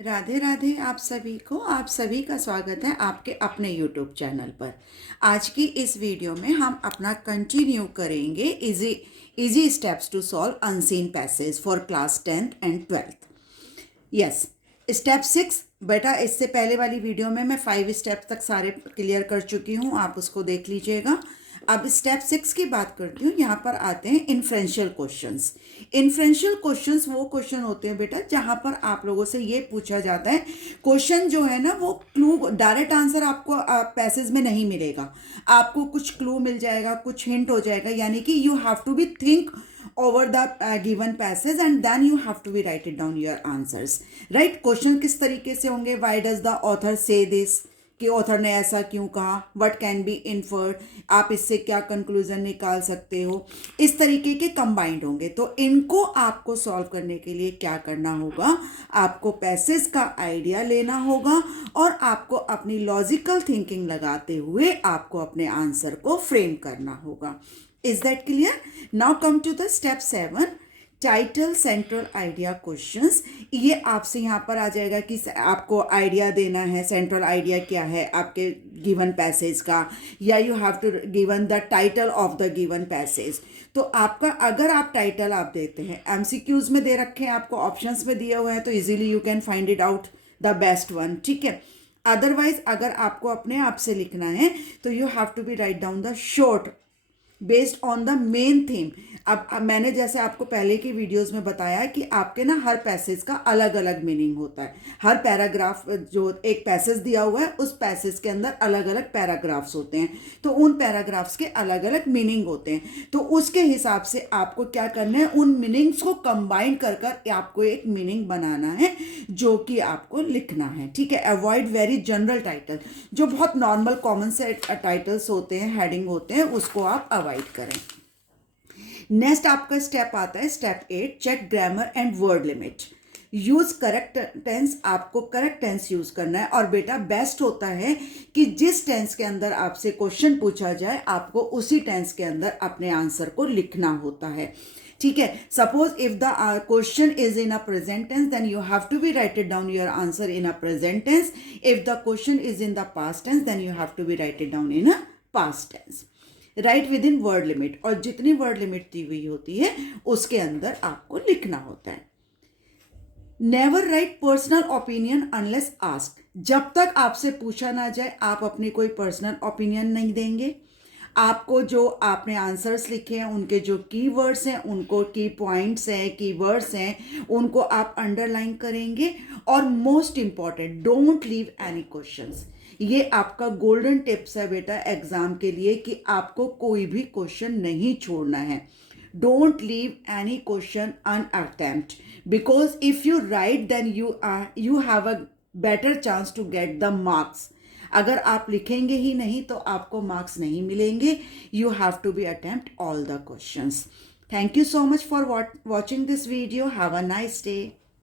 राधे राधे। आप सभी का स्वागत है आपके अपने YouTube चैनल पर। आज की इस वीडियो में हम अपना कंटिन्यू करेंगे easy steps to solve unseen passage for class 10th and 12th। Yes, step 6। बेटा, इससे पहले वाली वीडियो में मैं 5 स्टेप्स तक सारे क्लियर कर चुकी हूँ, आप उसको देख लीजिएगा। अब स्टेप 6 की बात करती हूँ। यहाँ पर आते हैं इन्फ्रेंशियल क्वेश्चंस। इन्फ्रेंशियल क्वेश्चंस वो क्वेश्चन होते हैं बेटा जहाँ पर आप लोगों से ये पूछा जाता है, क्वेश्चन जो है ना वो क्लू, डायरेक्ट आंसर आपको पैसेज में नहीं मिलेगा, आपको कुछ क्लू मिल जाएगा, कुछ हिंट हो जाएगा, यानी कि you have to be think over the given passage and then you have to be write it down your answers, right? Question किस तरीके से होंगे? why does the author say this, कि ऑथर ने ऐसा क्यों कहा? व्हाट कैन बी इन्फर्ड, आप इससे क्या कंक्लूजन निकाल सकते हो? इस तरीके के कंबाइंड होंगे। तो इनको आपको सॉल्व करने के लिए क्या करना होगा? आपको पैसेज का आइडिया लेना होगा और आपको अपनी लॉजिकल थिंकिंग लगाते हुए आपको अपने आंसर को फ्रेम करना होगा। Is that clear? Now come to the step 7, title central idea questions. ये आपसे यहाँ पर आ जाएगा कि आपको आइडिया देना है, सेंट्रल आइडिया क्या है आपके गिवन पैसेज का, या you have to given the title of the given passage. तो आपका, अगर आप टाइटल आप देते हैं, एमसीक्यूज में दे रखे हैं, आपको ऑप्शंस में दिए हुए हैं, तो easily you can find it out the best one, ठीक है। अदरवाइज अगर आपको अपने आप से लिखना है तो you have to be write down the short based on the main theme. अब मैंने जैसे आपको पहले की वीडियोस में बताया कि आपके ना हर पैसेज का अलग अलग मीनिंग होता है। हर पैराग्राफ, जो एक पैसेज दिया हुआ है उस पैसेज के अंदर अलग अलग पैराग्राफ्स होते हैं, तो उन पैराग्राफ्स के अलग अलग मीनिंग होते हैं। तो उसके हिसाब से आपको क्या करना है, उन मीनिंग्स को कंबाइन कर कर आपको एक मीनिंग बनाना है जो कि आपको लिखना है, ठीक है। अवॉइड वेरी जनरल टाइटल, जो बहुत नॉर्मल कॉमन से टाइटल्स होते हैं, हेडिंग होते हैं, उसको आप अवॉइड करें। नेक्स्ट आपका स्टेप आता है step 8, check grammar and word limit. Use correct tense, आपको करेक्ट टेंस यूज करना है। और बेटा बेस्ट होता है कि जिस टेंस के अंदर आपसे क्वेश्चन पूछा जाए आपको उसी टेंस के अंदर अपने आंसर को लिखना होता है, ठीक है। Suppose if the question is in a present tense, then you have to be write it down your answer in a present tense. If the question is in the past tense, then you have to be write it down in a past tense. Write within word limit, और जितनी word limit दी हुई होती है उसके अंदर आपको लिखना होता है। Never write personal opinion unless asked, जब तक आपसे पूछा ना जाए आप अपनी कोई पर्सनल ओपिनियन नहीं देंगे। आपको जो आपने आंसर्स लिखे हैं उनके जो कीवर्ड्स हैं, उनको की पॉइंट्स हैं, कीवर्ड्स हैं, उनको आप अंडरलाइन करेंगे। और most important, don't leave any questions. ये आपका गोल्डन टिप्स है बेटा एग्जाम के लिए कि आपको कोई भी क्वेश्चन नहीं छोड़ना है। Don't leave any question unattempt, because if you write then you have a better chance to get the marks. अगर आप लिखेंगे ही नहीं तो आपको मार्क्स नहीं मिलेंगे। You have to be attempt all the questions. Thank you so much for watching this video. Have a nice day.